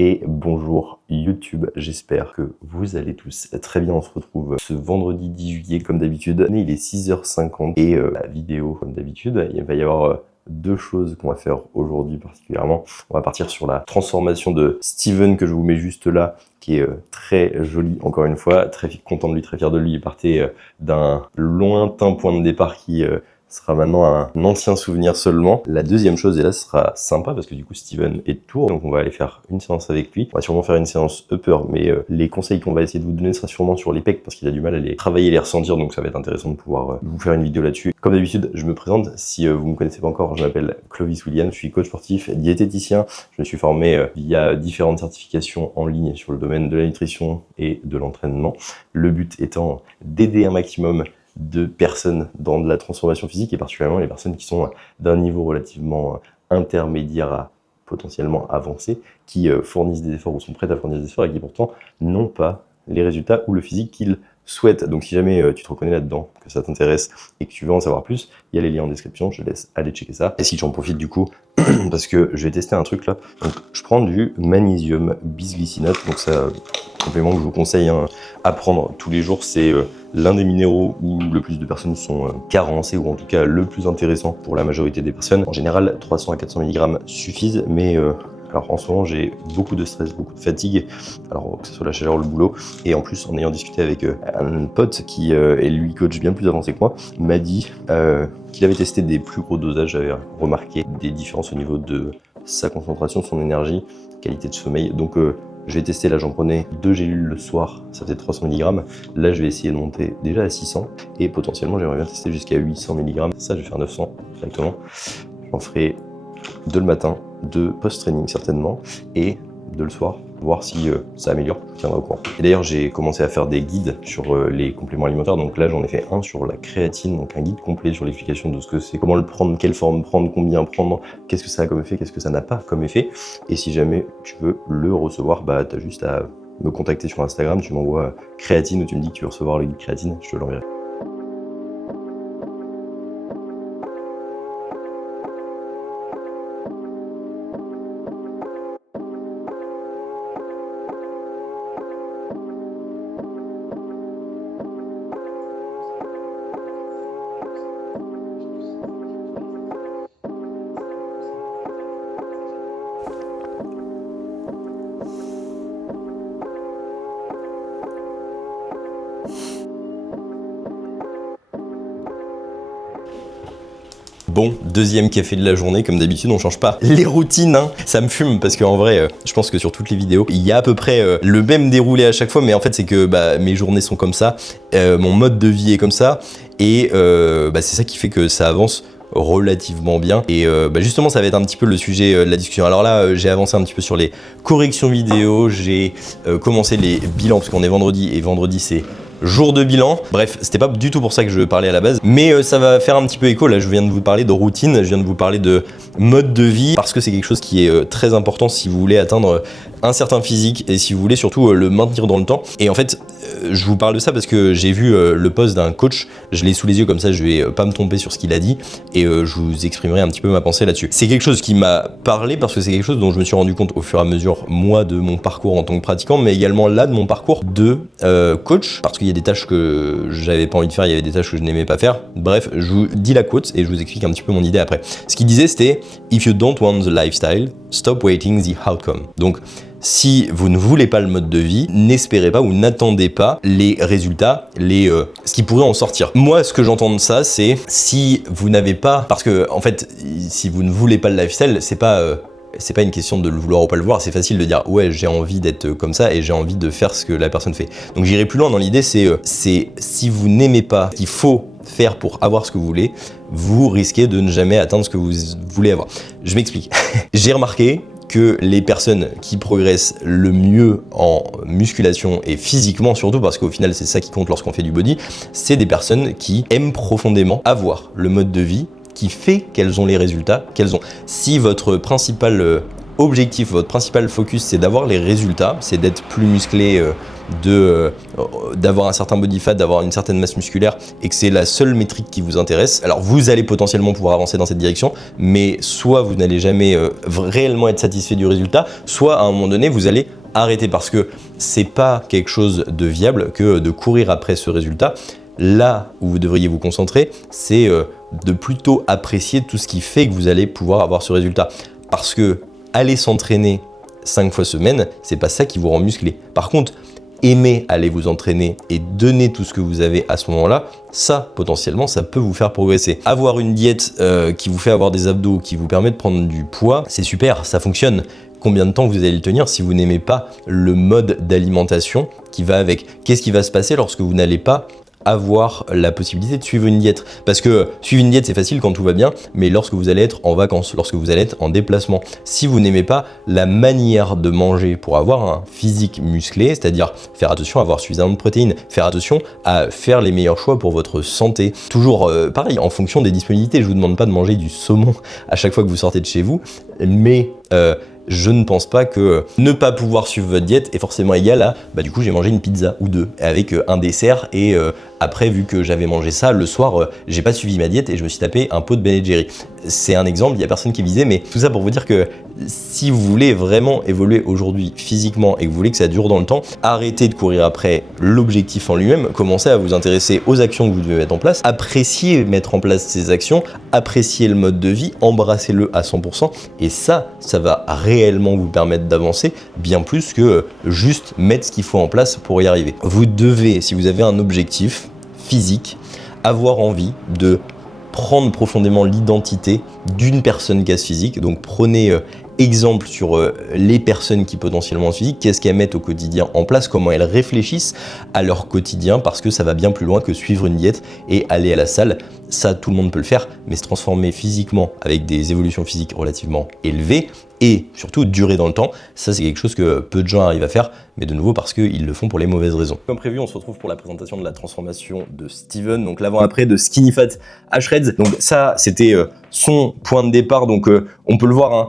Et bonjour YouTube, j'espère que vous allez tous très bien. On se retrouve ce vendredi 10 juillet comme d'habitude. Il est 6h50 et la vidéo comme d'habitude, il va y avoir deux choses qu'on va faire aujourd'hui particulièrement. On va partir sur la transformation de Steven que je vous mets juste là, qui est très joli encore une fois, très content de lui, très fier de lui. Il partait d'un lointain point de départ qui sera maintenant un ancien souvenir seulement. La deuxième chose, et là ce sera sympa parce que du coup Steven est de Tours, donc on va aller faire une séance avec lui. On va sûrement faire une séance upper, mais les conseils qu'on va essayer de vous donner sera sûrement sur les pecs parce qu'il a du mal à les travailler et les ressentir, donc ça va être intéressant de pouvoir vous faire une vidéo là-dessus. Comme d'habitude, je me présente, si vous me connaissez pas encore, je m'appelle Clovis Williams, je suis coach sportif, diététicien. Je me suis formé via différentes certifications en ligne sur le domaine de la nutrition et de l'entraînement. Le but étant d'aider un maximum de personnes dans de la transformation physique et particulièrement les personnes qui sont d'un niveau relativement intermédiaire à potentiellement avancé, qui fournissent des efforts ou sont prêtes à fournir des efforts et qui pourtant n'ont pas les résultats ou le physique qu'ils souhaitent. Donc si jamais tu te reconnais là-dedans, que ça t'intéresse et que tu veux en savoir plus, il y a les liens en description, je te laisse aller checker ça. Et si j'en profite du coup, parce que je vais tester un truc là, donc je prends du magnésium bisglycinate, donc ça complément que je vous conseille à prendre tous les jours, c'est l'un des minéraux où le plus de personnes sont carencées, ou en tout cas le plus intéressant pour la majorité des personnes. En général, 300 à 400 mg suffisent, mais alors en ce moment j'ai beaucoup de stress, beaucoup de fatigue, alors que ce soit la chaleur ou le boulot, et en plus en ayant discuté avec un pote qui est lui coach bien plus avancé que moi, m'a dit qu'il avait testé des plus gros dosages, j'avais remarqué des différences au niveau de sa concentration, son énergie, qualité de sommeil, donc je vais tester, là j'en prenais 2 gélules le soir, ça faisait 300 mg, là je vais essayer de monter déjà à 600, et potentiellement j'aimerais bien tester jusqu'à 800 mg, ça je vais faire 900 directement, j'en ferai 2 le matin, 2 post-training certainement, et 2 le soir, voir si ça améliore, je tiendrai au courant. Et d'ailleurs j'ai commencé à faire des guides sur les compléments alimentaires, donc là j'en ai fait un sur la créatine, donc un guide complet sur l'explication de ce que c'est, comment le prendre, quelle forme prendre, combien prendre, qu'est-ce que ça a comme effet, qu'est-ce que ça n'a pas comme effet, et si jamais tu veux le recevoir, bah t'as juste à me contacter sur Instagram, tu m'envoies créatine ou tu me dis que tu veux recevoir le guide créatine, je te l'enverrai. Bon, deuxième café de la journée, comme d'habitude on change pas les routines, hein. Ça me fume parce qu'en vrai, je pense que sur toutes les vidéos, il y a à peu près le même déroulé à chaque fois, mais en fait c'est que mes journées sont comme ça, mon mode de vie est comme ça, et c'est ça qui fait que ça avance relativement bien. Et justement ça va être un petit peu le sujet de la discussion. Alors là j'ai avancé un petit peu sur les corrections vidéo, j'ai commencé les bilans parce qu'on est vendredi, et vendredi c'est jour de bilan. Bref, c'était pas du tout pour ça que je parlais à la base, mais ça va faire un petit peu écho. Là je viens de vous parler de routine, je viens de vous parler de mode de vie, parce que c'est quelque chose qui est très important si vous voulez atteindre un certain physique et si vous voulez surtout le maintenir dans le temps. Et en fait je vous parle de ça parce que j'ai vu le post d'un coach, je l'ai sous les yeux comme ça je vais pas me tromper sur ce qu'il a dit, et je vous exprimerai un petit peu ma pensée là-dessus. C'est quelque chose qui m'a parlé parce que c'est quelque chose dont je me suis rendu compte au fur et à mesure, moi, de mon parcours en tant que pratiquant, mais également là de mon parcours de coach, parce qu'il y a des tâches que j'avais pas envie de faire, il y avait des tâches que je n'aimais pas faire. Bref, je vous dis la quote et je vous explique un petit peu mon idée après. Ce qu'il disait c'était « If you don't want the lifestyle, stop waiting the outcome ». Donc si vous ne voulez pas le mode de vie, n'espérez pas ou n'attendez pas les résultats, ce qui pourrait en sortir. Moi, ce que j'entends de ça, c'est si vous n'avez pas, parce que en fait, si vous ne voulez pas le lifestyle, c'est pas une question de le vouloir ou pas le vouloir, c'est facile de dire ouais j'ai envie d'être comme ça et j'ai envie de faire ce que la personne fait. Donc j'irai plus loin dans l'idée, c'est si vous n'aimez pas ce qu'il faut faire pour avoir ce que vous voulez, vous risquez de ne jamais atteindre ce que vous voulez avoir. Je m'explique. J'ai remarqué que les personnes qui progressent le mieux en musculation et physiquement surtout, parce qu'au final c'est ça qui compte lorsqu'on fait du body, c'est des personnes qui aiment profondément avoir le mode de vie qui fait qu'elles ont les résultats qu'elles ont. Si votre principal objectif, votre principal focus, c'est d'avoir les résultats, c'est d'être plus musclé, d'avoir un certain body fat, d'avoir une certaine masse musculaire et que c'est la seule métrique qui vous intéresse, alors vous allez potentiellement pouvoir avancer dans cette direction, mais soit vous n'allez jamais réellement être satisfait du résultat, soit à un moment donné vous allez arrêter parce que c'est pas quelque chose de viable que de courir après ce résultat. Là où vous devriez vous concentrer, c'est de plutôt apprécier tout ce qui fait que vous allez pouvoir avoir ce résultat. Parce que aller s'entraîner 5 fois semaine, c'est pas ça qui vous rend musclé. Par contre, aimer aller vous entraîner et donner tout ce que vous avez à ce moment-là, ça, potentiellement, ça peut vous faire progresser. Avoir une diète qui vous fait avoir des abdos, qui vous permet de prendre du poids, c'est super, ça fonctionne. Combien de temps vous allez le tenir si vous n'aimez pas le mode d'alimentation qui va avec? Qu'est-ce qui va se passer lorsque vous n'allez pas avoir la possibilité de suivre une diète? Parce que suivre une diète c'est facile quand tout va bien, mais lorsque vous allez être en vacances, lorsque vous allez être en déplacement, si vous n'aimez pas la manière de manger pour avoir un physique musclé, c'est-à-dire faire attention à avoir suffisamment de protéines, faire attention à faire les meilleurs choix pour votre santé, toujours pareil, en fonction des disponibilités, je vous demande pas de manger du saumon à chaque fois que vous sortez de chez vous, mais je ne pense pas que ne pas pouvoir suivre votre diète est forcément égal à du coup j'ai mangé une pizza ou deux avec un dessert et après vu que j'avais mangé ça le soir j'ai pas suivi ma diète et je me suis tapé un pot de Ben & Jerry. C'est un exemple, il y a personne qui est visé, mais tout ça pour vous dire que si vous voulez vraiment évoluer aujourd'hui physiquement et que vous voulez que ça dure dans le temps, arrêtez de courir après l'objectif en lui-même, commencez à vous intéresser aux actions que vous devez mettre en place, appréciez mettre en place ces actions, appréciez le mode de vie, embrassez-le à 100% et ça va réellement vous permettre d'avancer bien plus que juste mettre ce qu'il faut en place pour y arriver. Vous devez, si vous avez un objectif physique, avoir envie de prendre profondément l'identité d'une personne qui a ce physique. Donc prenez exemple sur les personnes qui potentiellement ont ce physique, qu'est-ce qu'elles mettent au quotidien en place, comment elles réfléchissent à leur quotidien, parce que ça va bien plus loin que suivre une diète et aller à la salle. Ça, tout le monde peut le faire, mais se transformer physiquement avec des évolutions physiques relativement élevées et surtout durer dans le temps, ça c'est quelque chose que peu de gens arrivent à faire, mais de nouveau parce qu'ils le font pour les mauvaises raisons. Comme prévu, on se retrouve pour la présentation de la transformation de Steven, donc l'avant-après de Skinny Fat à Shreds. Donc ça, c'était son point de départ, donc on peut le voir, hein.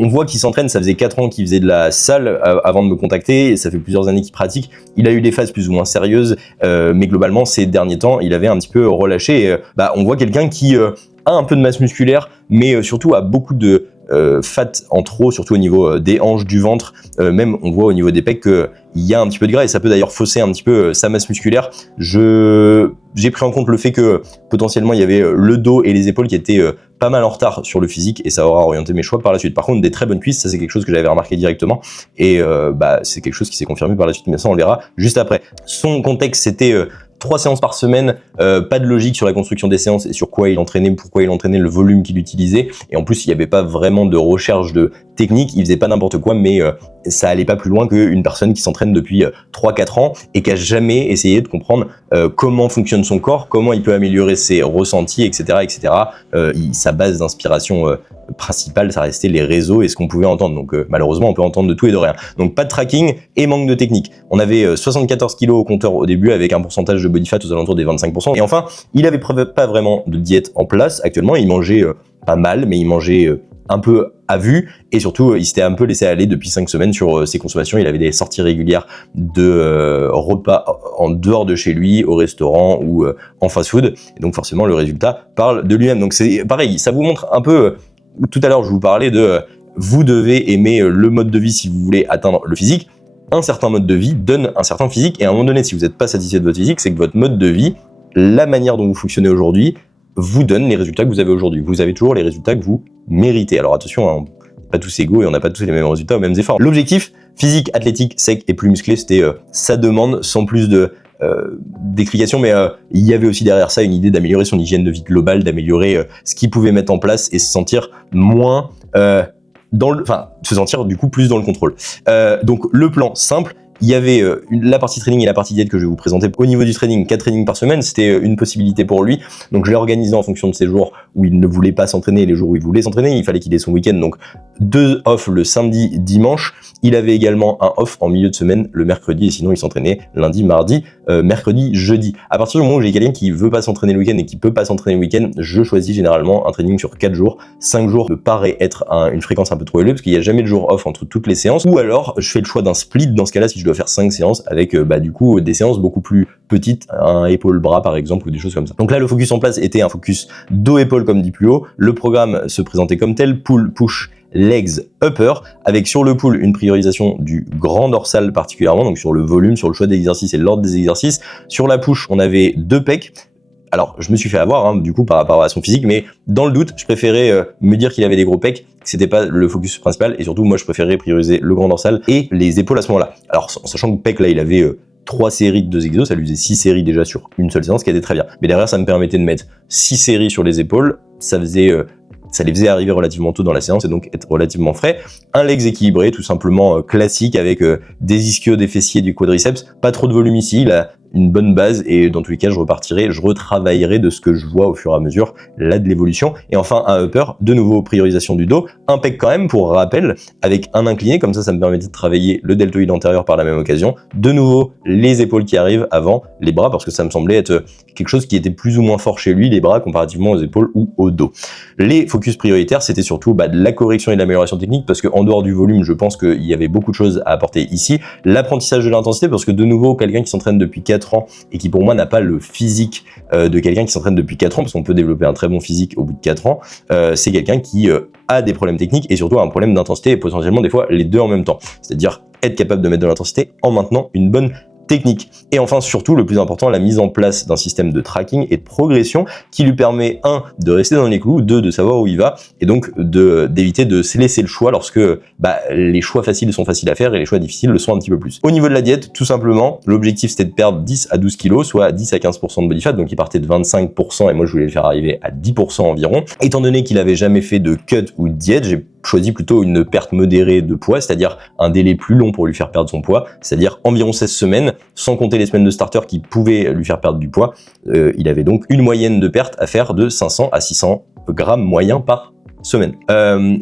On voit qu'il s'entraîne, ça faisait 4 ans qu'il faisait de la salle avant de me contacter, et ça fait plusieurs années qu'il pratique. Il a eu des phases plus ou moins sérieuses, mais globalement, ces derniers temps, il avait un petit peu relâché. Et, on voit quelqu'un qui a un peu de masse musculaire, mais surtout a beaucoup de fat en trop, surtout au niveau des hanches, du ventre, même on voit au niveau des pecs qu'il y a un petit peu de gras et ça peut d'ailleurs fausser un petit peu sa masse musculaire. J'ai pris en compte le fait que potentiellement il y avait le dos et les épaules qui étaient pas mal en retard sur le physique et ça aura orienté mes choix par la suite. Par contre, des très bonnes cuisses, ça c'est quelque chose que j'avais remarqué directement et c'est quelque chose qui s'est confirmé par la suite, mais ça on le verra juste après. Son contexte c'était 3 séances par semaine, pas de logique sur la construction des séances et sur quoi il entraînait, pourquoi il entraînait, le volume qu'il utilisait. Et en plus, il n'y avait pas vraiment de recherche de technique, il faisait pas n'importe quoi, mais ça allait pas plus loin qu'une personne qui s'entraîne depuis 3-4 ans et qui a jamais essayé de comprendre comment fonctionne son corps, comment il peut améliorer ses ressentis, etc. etc. Sa base d'inspiration principale, ça restait les réseaux et ce qu'on pouvait entendre. Donc malheureusement, on peut entendre de tout et de rien. Donc pas de tracking et manque de technique. On avait 74 kilos au compteur au début avec un pourcentage de body fat aux alentours des 25%. Et enfin, il avait pas vraiment de diète en place. Actuellement, il mangeait pas mal, mais il mangeait un peu à vue et surtout il s'était un peu laissé aller depuis 5 semaines sur ses consommations. Il avait des sorties régulières de repas en dehors de chez lui, au restaurant ou en fast-food. Et donc forcément, le résultat parle de lui-même. Donc c'est pareil, ça vous montre un peu... Tout à l'heure, je vous parlais de vous devez aimer le mode de vie si vous voulez atteindre le physique. Un certain mode de vie donne un certain physique et à un moment donné, si vous n'êtes pas satisfait de votre physique, c'est que votre mode de vie, la manière dont vous fonctionnez aujourd'hui, vous donne les résultats que vous avez aujourd'hui. Vous avez toujours les résultats que vous méritez. Alors attention, hein, pas tous égaux et on n'a pas tous les mêmes résultats aux mêmes efforts. L'objectif physique, athlétique, sec et plus musclé, c'était sa demande sans plus d'explication, mais il y avait aussi derrière ça une idée d'améliorer son hygiène de vie globale, d'améliorer ce qu'il pouvait mettre en place et se sentir moins se sentir du coup plus dans le contrôle. Donc le plan simple, Il y avait la partie training et la partie diète que je vais vous présenter. Au niveau du training, 4 trainings par semaine, c'était une possibilité pour lui. Donc je l'ai organisé en fonction de ses jours où il ne voulait pas s'entraîner et les jours où il voulait s'entraîner. Il fallait qu'il ait son week-end, donc 2 off le samedi, dimanche. Il avait également un off en milieu de semaine le mercredi et sinon il s'entraînait lundi, mardi, mercredi, jeudi. À partir du moment où j'ai quelqu'un qui veut pas s'entraîner le week-end et qui peut pas s'entraîner le week-end, je choisis généralement un training sur 4 jours. 5 jours me paraît être une fréquence un peu trop élevée parce qu'il n'y a jamais de jour off entre toutes les séances. Ou alors je fais le choix d'un split dans ce cas-là si je dois faire 5 séances avec du coup des séances beaucoup plus petites, un épaule-bras par exemple ou des choses comme ça. Donc là le focus en place était un focus dos-épaule comme dit plus haut. Le programme se présentait comme tel, pull, push, legs, upper, avec sur le pull une priorisation du grand dorsal particulièrement, donc sur le volume, sur le choix d'exercice et l'ordre des exercices. Sur la push, on avait 2 pecs. Alors, je me suis fait avoir, du coup, par rapport à son physique, mais dans le doute, je préférais me dire qu'il avait des gros pecs, que c'était pas le focus principal, et surtout, moi, je préférais prioriser le grand dorsal et les épaules à ce moment-là. Alors, en sachant que pec, là, il avait 3 séries de 2 exos, ça lui faisait 6 séries déjà sur une seule séance, ce qui était très bien. Mais derrière, ça me permettait de mettre 6 séries sur les épaules, ça les faisait arriver relativement tôt dans la séance et donc être relativement frais. Un legs équilibré, tout simplement classique, avec des ischios, des fessiers, du quadriceps, pas trop de volume ici, il a une bonne base et dans tous les cas je retravaillerai de ce que je vois au fur et à mesure là de l'évolution. Et enfin un upper, de nouveau priorisation du dos, un pec quand même pour rappel avec un incliné, comme ça me permettait de travailler le deltoïde antérieur par la même occasion. De nouveau les épaules qui arrivent avant les bras parce que ça me semblait être quelque chose qui était plus ou moins fort chez lui, les bras comparativement aux épaules ou au dos. Les focus prioritaires c'était surtout de la correction et de l'amélioration technique parce que en dehors du volume je pense qu'il y avait beaucoup de choses à apporter ici. L'apprentissage de l'intensité parce que de nouveau quelqu'un qui s'entraîne depuis 4 ans et qui pour moi n'a pas le physique de quelqu'un qui s'entraîne depuis 4 ans, parce qu'on peut développer un très bon physique au bout de 4 ans, c'est quelqu'un qui a des problèmes techniques et surtout un problème d'intensité et potentiellement des fois les deux en même temps. C'est-à-dire être capable de mettre de l'intensité en maintenant une bonne technique. Et enfin, surtout, le plus important, la mise en place d'un système de tracking et de progression qui lui permet, 1, de rester dans les clous, 2, de savoir où il va, et donc d'éviter de se laisser le choix lorsque les choix faciles sont faciles à faire et les choix difficiles le sont un petit peu plus. Au niveau de la diète, tout simplement, l'objectif c'était de perdre 10 à 12 kilos, soit 10 à 15% de body fat, donc il partait de 25% et moi je voulais le faire arriver à 10% environ. Étant donné qu'il avait jamais fait de cut ou de diète, j'ai choisi plutôt une perte modérée de poids, c'est-à-dire un délai plus long pour lui faire perdre son poids, c'est-à-dire environ 16 semaines, sans compter les semaines de starter qui pouvaient lui faire perdre du poids. Il avait donc une moyenne de perte à faire de 500 à 600 grammes moyens par semaine.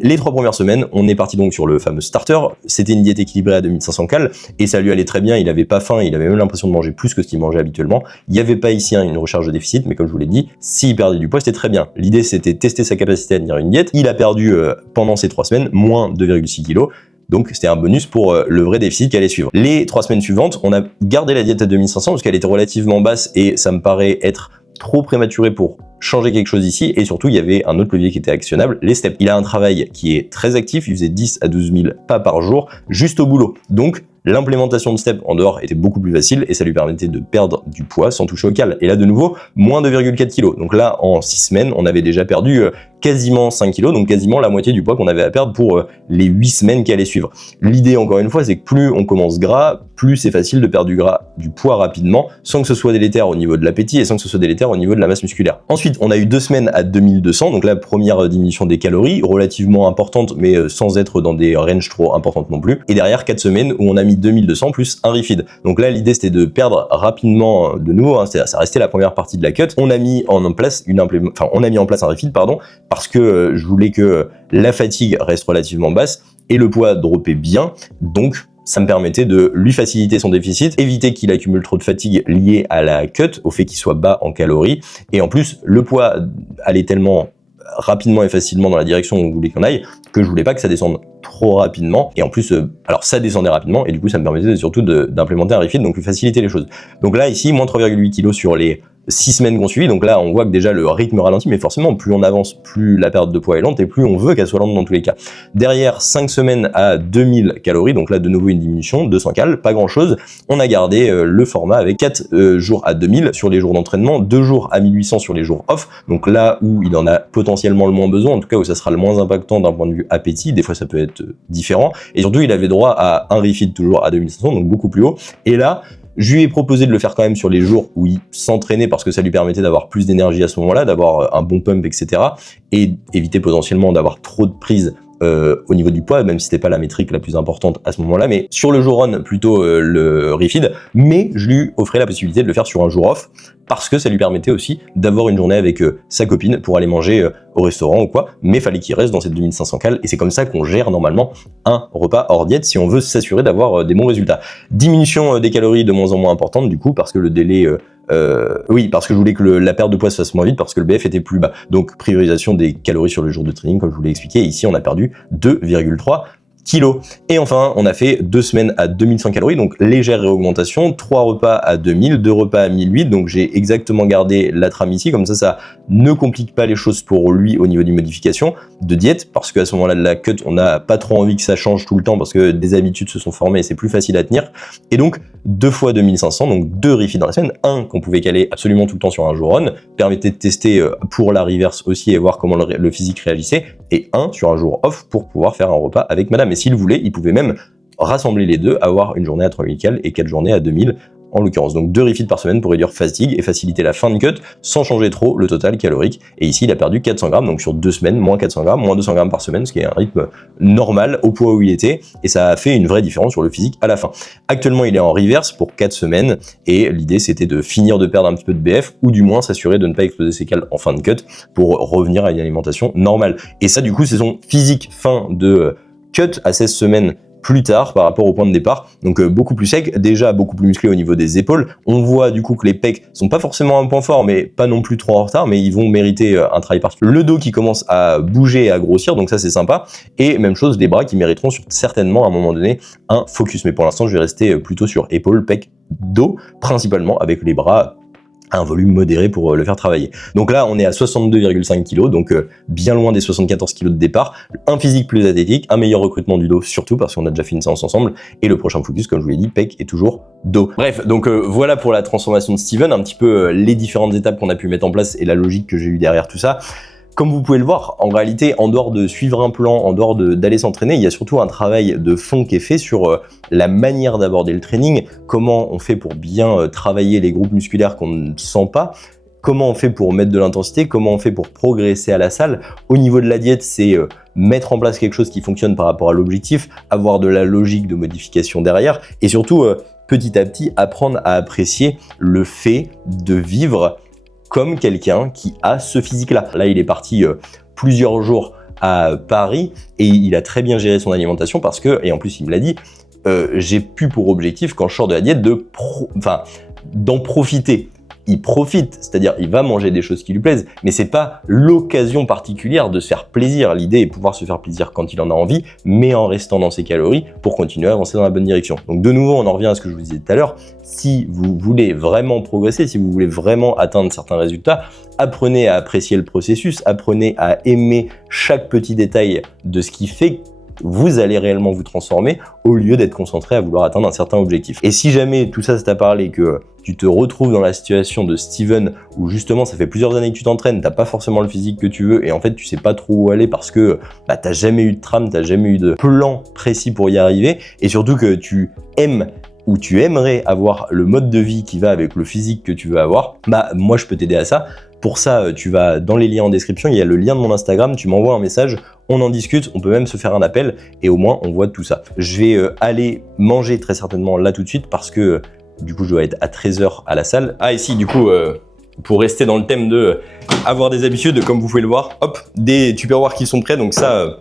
Les 3 premières semaines, on est parti donc sur le fameux starter. C'était une diète équilibrée à 2500 cals et ça lui allait très bien. Il avait pas faim, il avait même l'impression de manger plus que ce qu'il mangeait habituellement. Il n'y avait pas ici une recharge de déficit, mais comme je vous l'ai dit, s'il perdait du poids, c'était très bien. L'idée, c'était tester sa capacité à tenir une diète. Il a perdu pendant ces 3 semaines moins 2,6 kg. Donc c'était un bonus pour le vrai déficit qui allait suivre. Les 3 semaines suivantes, on a gardé la diète à 2500 parce qu'elle était relativement basse et ça me paraît être trop prématuré pour changer quelque chose ici, et surtout il y avait un autre levier qui était actionnable, les steps. Il a un travail qui est très actif, il faisait 10 à 12 000 pas par jour, juste au boulot. Donc l'implémentation de steps en dehors était beaucoup plus facile et ça lui permettait de perdre du poids sans toucher au cal. Et là de nouveau, moins 2,4 kg. Donc là en 6 semaines, on avait déjà perdu quasiment 5 kg, donc quasiment la moitié du poids qu'on avait à perdre pour les 8 semaines qui allaient suivre. L'idée encore une fois, c'est que plus on commence gras, plus c'est facile de perdre du poids rapidement, sans que ce soit délétère au niveau de l'appétit et sans que ce soit délétère au niveau de la masse musculaire. Ensuite, on a eu 2 semaines à 2200, donc la première diminution des calories, relativement importante, mais sans être dans des ranges trop importantes non plus. Et derrière 4 semaines où on a mis 2200 plus un refeed. Donc là, l'idée c'était de perdre rapidement de nouveau, ça restait la première partie de la cut. On a mis en place un refeed, pardon, parce que je voulais que la fatigue reste relativement basse et le poids dropper bien, donc ça me permettait de lui faciliter son déficit, éviter qu'il accumule trop de fatigue liée à la cut, au fait qu'il soit bas en calories, et en plus, le poids allait tellement rapidement et facilement dans la direction où vous voulez qu'on aille, que je voulais pas que ça descende trop rapidement, et en plus, alors ça descendait rapidement, et du coup ça me permettait surtout d'implémenter un refeed, donc lui faciliter les choses. Donc là, ici, moins 3,8 kg sur les 6 semaines qu'on suit, donc là on voit que déjà le rythme ralentit, mais forcément plus on avance, plus la perte de poids est lente et plus on veut qu'elle soit lente dans tous les cas. Derrière 5 semaines à 2000 calories, donc là de nouveau une diminution, 200 cales, pas grand chose, on a gardé le format avec 4 jours à 2000 sur les jours d'entraînement, 2 jours à 1800 sur les jours off, donc là où il en a potentiellement le moins besoin, en tout cas où ça sera le moins impactant d'un point de vue appétit, des fois ça peut être différent, et surtout il avait droit à un refeed toujours à 2500, donc beaucoup plus haut, et là je lui ai proposé de le faire quand même sur les jours où il s'entraînait parce que ça lui permettait d'avoir plus d'énergie à ce moment-là, d'avoir un bon pump, etc. et éviter potentiellement d'avoir trop de prise au niveau du poids, même si c'était pas la métrique la plus importante à ce moment-là, mais sur le jour on, plutôt le refeed, mais je lui offrais la possibilité de le faire sur un jour off, parce que ça lui permettait aussi d'avoir une journée avec sa copine pour aller manger au restaurant ou quoi, mais fallait qu'il reste dans cette 2500 cales, et c'est comme ça qu'on gère normalement un repas hors diète si on veut s'assurer d'avoir des bons résultats. Diminution des calories de moins en moins importante du coup, parce que le délai oui, parce que je voulais que la perte de poids se fasse moins vite, parce que le BF était plus bas. Donc priorisation des calories sur le jour de training, comme je vous l'ai expliqué. Ici, on a perdu 2,3 kilos. Et enfin, on a fait 2 semaines à 2100 calories, donc légère réaugmentation, 3 repas à 2000, 2 repas à 1008, donc j'ai exactement gardé la trame ici, comme ça ne complique pas les choses pour lui au niveau d'une modification de diète, parce qu'à ce moment-là de la cut, on n'a pas trop envie que ça change tout le temps, parce que des habitudes se sont formées et c'est plus facile à tenir. Et donc, 2 fois 2500, donc 2 refeeds dans la semaine, un qu'on pouvait caler absolument tout le temps sur un jour on, permettait de tester pour la reverse aussi et voir comment le physique réagissait, et un sur un jour off pour pouvoir faire un repas avec madame. Et s'il voulait, il pouvait même rassembler les deux, avoir une journée à 3000 cales et 4 journées à 2000 en l'occurrence. Donc 2 refeeds par semaine pour réduire fatigue et faciliter la fin de cut sans changer trop le total calorique. Et ici, il a perdu 400 grammes, donc sur 2 semaines, moins 400 grammes, moins 200 grammes par semaine, ce qui est un rythme normal au poids où il était. Et ça a fait une vraie différence sur le physique à la fin. Actuellement, il est en reverse pour 4 semaines. Et l'idée, c'était de finir de perdre un petit peu de BF, ou du moins s'assurer de ne pas exploser ses cales en fin de cut pour revenir à une alimentation normale. Et ça, du coup, c'est son physique fin de cut à 16 semaines plus tard par rapport au point de départ, donc beaucoup plus sec, déjà beaucoup plus musclé au niveau des épaules. On voit du coup que les pecs sont pas forcément un point fort, mais pas non plus trop en retard, mais ils vont mériter un travail particulier. Le dos qui commence à bouger et à grossir, donc ça c'est sympa, et même chose, les bras qui mériteront certainement à un moment donné un focus, mais pour l'instant je vais rester plutôt sur épaules, pecs, dos, principalement avec les bras un volume modéré pour le faire travailler. Donc là, on est à 62,5 kg, donc bien loin des 74 kg de départ, un physique plus athlétique, un meilleur recrutement du dos surtout, parce qu'on a déjà fait une séance ensemble, et le prochain focus, comme je vous l'ai dit, pec est toujours dos. Bref, donc voilà pour la transformation de Steven, un petit peu les différentes étapes qu'on a pu mettre en place et la logique que j'ai eu derrière tout ça. Comme vous pouvez le voir, en réalité, en dehors de suivre un plan, en dehors d'aller s'entraîner, il y a surtout un travail de fond qui est fait sur la manière d'aborder le training, comment on fait pour bien travailler les groupes musculaires qu'on ne sent pas, comment on fait pour mettre de l'intensité, comment on fait pour progresser à la salle. Au niveau de la diète, c'est mettre en place quelque chose qui fonctionne par rapport à l'objectif, avoir de la logique de modification derrière, et surtout, petit à petit, apprendre à apprécier le fait de vivre comme quelqu'un qui a ce physique-là. Là, il est parti plusieurs jours à Paris et il a très bien géré son alimentation parce que, et en plus il me l'a dit, j'ai pu pour objectif quand je sors de la diète d'en profiter. Il profite, c'est-à-dire il va manger des choses qui lui plaisent, mais c'est pas l'occasion particulière de se faire plaisir. L'idée est de pouvoir se faire plaisir quand il en a envie, mais en restant dans ses calories pour continuer à avancer dans la bonne direction. Donc de nouveau, on en revient à ce que je vous disais tout à l'heure. Si vous voulez vraiment progresser, si vous voulez vraiment atteindre certains résultats, apprenez à apprécier le processus, apprenez à aimer chaque petit détail de ce qui fait vous allez réellement vous transformer au lieu d'être concentré à vouloir atteindre un certain objectif. Et si jamais tout ça t'a parlé, que tu te retrouves dans la situation de Steven où justement ça fait plusieurs années que tu t'entraînes, t'as pas forcément le physique que tu veux et en fait tu sais pas trop où aller parce que t'as jamais eu de trame, t'as jamais eu de plan précis pour y arriver et surtout que tu aimes ou tu aimerais avoir le mode de vie qui va avec le physique que tu veux avoir, moi je peux t'aider à ça. Pour ça, tu vas dans les liens en description, il y a le lien de mon Instagram, tu m'envoies un message, on en discute, on peut même se faire un appel et au moins on voit tout ça. Je vais aller manger très certainement là tout de suite parce que du coup je dois être à 13h à la salle. Ah et si du coup, pour rester dans le thème de avoir des habitudes, comme vous pouvez le voir, hop, des tupperwares qui sont prêts, donc ça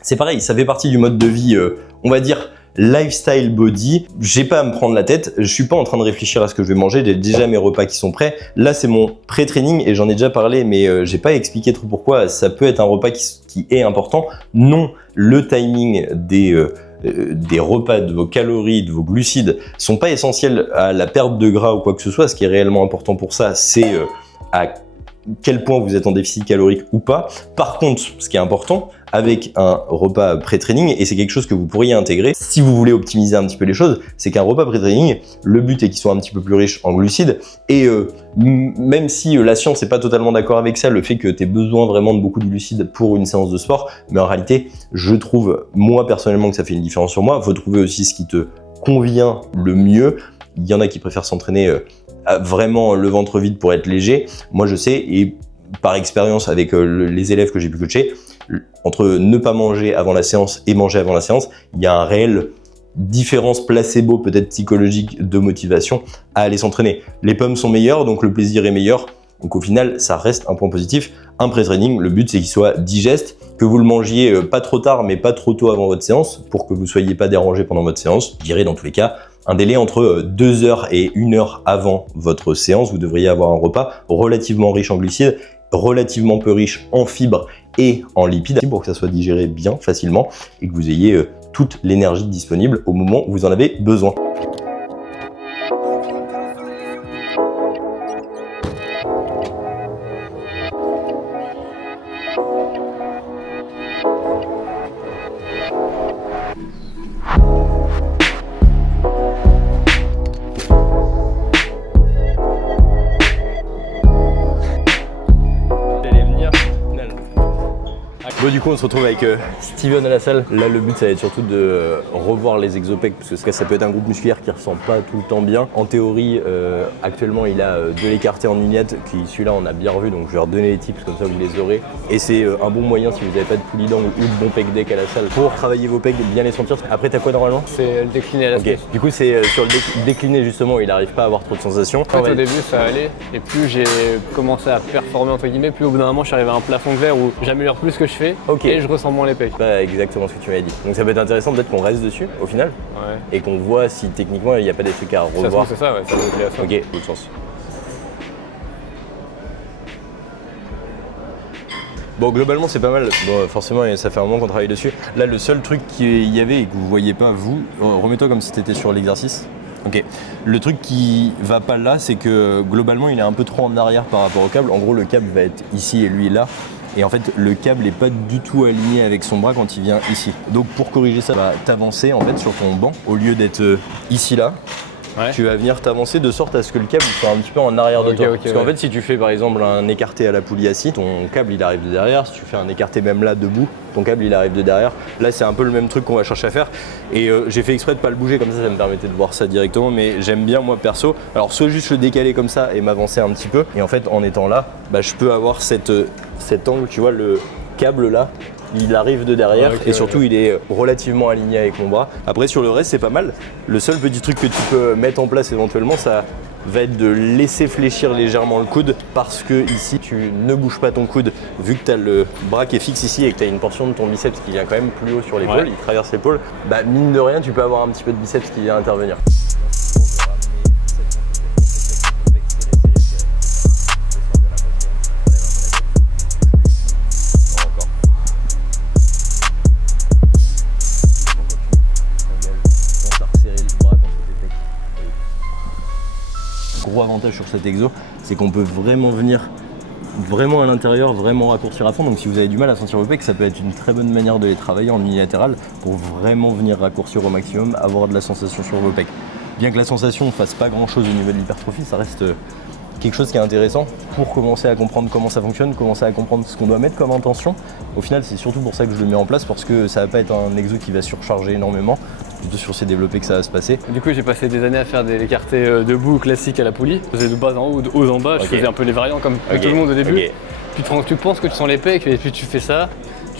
c'est pareil, ça fait partie du mode de vie, on va dire, lifestyle body. J'ai pas à me prendre la tête, je suis pas en train de réfléchir à ce que je vais manger, j'ai déjà mes repas qui sont prêts. Là c'est mon pré-training et j'en ai déjà parlé mais j'ai pas expliqué trop pourquoi. Ça peut être un repas qui est important. Non, le timing des repas, de vos calories, de vos glucides sont pas essentiels à la perte de gras ou quoi que ce soit. Ce qui est réellement important pour ça, c'est à quel point vous êtes en déficit calorique ou pas. Par contre, ce qui est important avec un repas pré-training, et c'est quelque chose que vous pourriez intégrer si vous voulez optimiser un petit peu les choses, c'est qu'un repas pré-training, le but est qu'il soit un petit peu plus riche en glucides, et même si la science n'est pas totalement d'accord avec ça, le fait que tu aies besoin vraiment de beaucoup de glucides pour une séance de sport, mais en réalité, je trouve, moi personnellement, que ça fait une différence sur moi. Il faut trouver aussi ce qui te convient le mieux. Il y en a qui préfèrent s'entraîner vraiment le ventre vide pour être léger. Moi, je sais, et par expérience avec les élèves que j'ai pu coacher, entre ne pas manger avant la séance et manger avant la séance, il y a un réel différence placebo, peut-être psychologique, de motivation à aller s'entraîner. Les pommes sont meilleures, donc le plaisir est meilleur. Donc au final, ça reste un point positif. Un pré-training, le but c'est qu'il soit digeste, que vous le mangiez pas trop tard, mais pas trop tôt avant votre séance, pour que vous ne soyez pas dérangé pendant votre séance. Je dirais dans tous les cas, un délai entre 2 heures et 1 heure avant votre séance, vous devriez avoir un repas relativement riche en glucides, relativement peu riche en fibres et en lipides, pour que ça soit digéré bien facilement et que vous ayez toute l'énergie disponible au moment où vous en avez besoin. Bon, du coup on se retrouve avec Steven à la salle. Là le but ça va être surtout de revoir les exopecs parce que ça peut être un groupe musculaire qui ressent pas tout le temps bien. En théorie actuellement il a de l'écarté en uniette, celui-là on a bien revu, donc je vais redonner les tips comme ça vous les aurez. Et c'est un bon moyen si vous n'avez pas de poulie d'angle ou de bon pec deck à la salle pour travailler vos pecs, bien les sentir. Après t'as quoi normalement? C'est le décliné à la salle. Du coup c'est sur le décliné justement, il n'arrive pas à avoir trop de sensations. En fait, au début ça allait, et plus j'ai commencé à performer entre guillemets, plus au bout d'un moment je suis arrivé à un plafond de verre où j'améliore plus ce que je fais et je ressens moins les pecs. Pas exactement ce que tu m'avais dit. Donc ça peut être intéressant peut-être qu'on reste dessus au final et qu'on voit si techniquement il n'y a pas des trucs à revoir. C'est ça, ouais, ça doit être lié à ça. Ok, bonne chance. Bon, globalement c'est pas mal. Bon, forcément ça fait un moment qu'on travaille dessus. Là le seul truc qu'il y avait et que vous voyez pas vous, remets-toi comme si tu étais sur l'exercice. Ok. Le truc qui va pas là, c'est que globalement il est un peu trop en arrière par rapport au câble. En gros le câble va être ici et lui là. Et en fait, le câble n'est pas du tout aligné avec son bras quand il vient ici. Donc pour corriger ça, tu vas t'avancer en fait sur ton banc. Au lieu d'être ici là, tu vas venir t'avancer de sorte à ce que le câble soit un petit peu en arrière de toi. Parce qu'en fait, si tu fais par exemple un écarté à la poulie assis, ton câble il arrive de derrière. Si tu fais un écarté même là debout, ton câble il arrive de derrière. Là c'est un peu le même truc qu'on va chercher à faire. Et j'ai fait exprès de pas le bouger comme ça me permettait de voir ça directement. Mais j'aime bien moi perso. Alors soit juste le décaler comme ça et m'avancer un petit peu. Et en fait en étant là, je peux avoir cet angle, tu vois, le câble là, il arrive de derrière et surtout il est relativement aligné avec mon bras. Après sur le reste c'est pas mal. Le seul petit truc que tu peux mettre en place éventuellement, ça va être de laisser fléchir légèrement le coude parce que ici tu ne bouges pas ton coude vu que tu as le bras qui est fixe ici et que tu as une portion de ton biceps qui vient quand même plus haut sur l'épaule, il traverse l'épaule, mine de rien tu peux avoir un petit peu de biceps qui vient intervenir. Gros avantage sur cet exo, c'est qu'on peut vraiment venir à l'intérieur, vraiment raccourcir à fond. Donc si vous avez du mal à sentir vos pecs, ça peut être une très bonne manière de les travailler en unilatéral pour vraiment venir raccourcir au maximum, avoir de la sensation sur vos pecs. Bien que la sensation ne fasse pas grand chose au niveau de l'hypertrophie, ça reste quelque chose qui est intéressant pour commencer à comprendre comment ça fonctionne, commencer à comprendre ce qu'on doit mettre comme intention. Au final, c'est surtout pour ça que je le mets en place, parce que ça va pas être un exo qui va surcharger énormément, plutôt sur ces développés que ça va se passer. Du coup, j'ai passé des années à faire des écartés debout classiques à la poulie. Je faisais de bas en haut, de haut en bas, je faisais un peu les variants comme tout le monde au début. Tu penses que tu sens les pecs, et puis tu fais ça.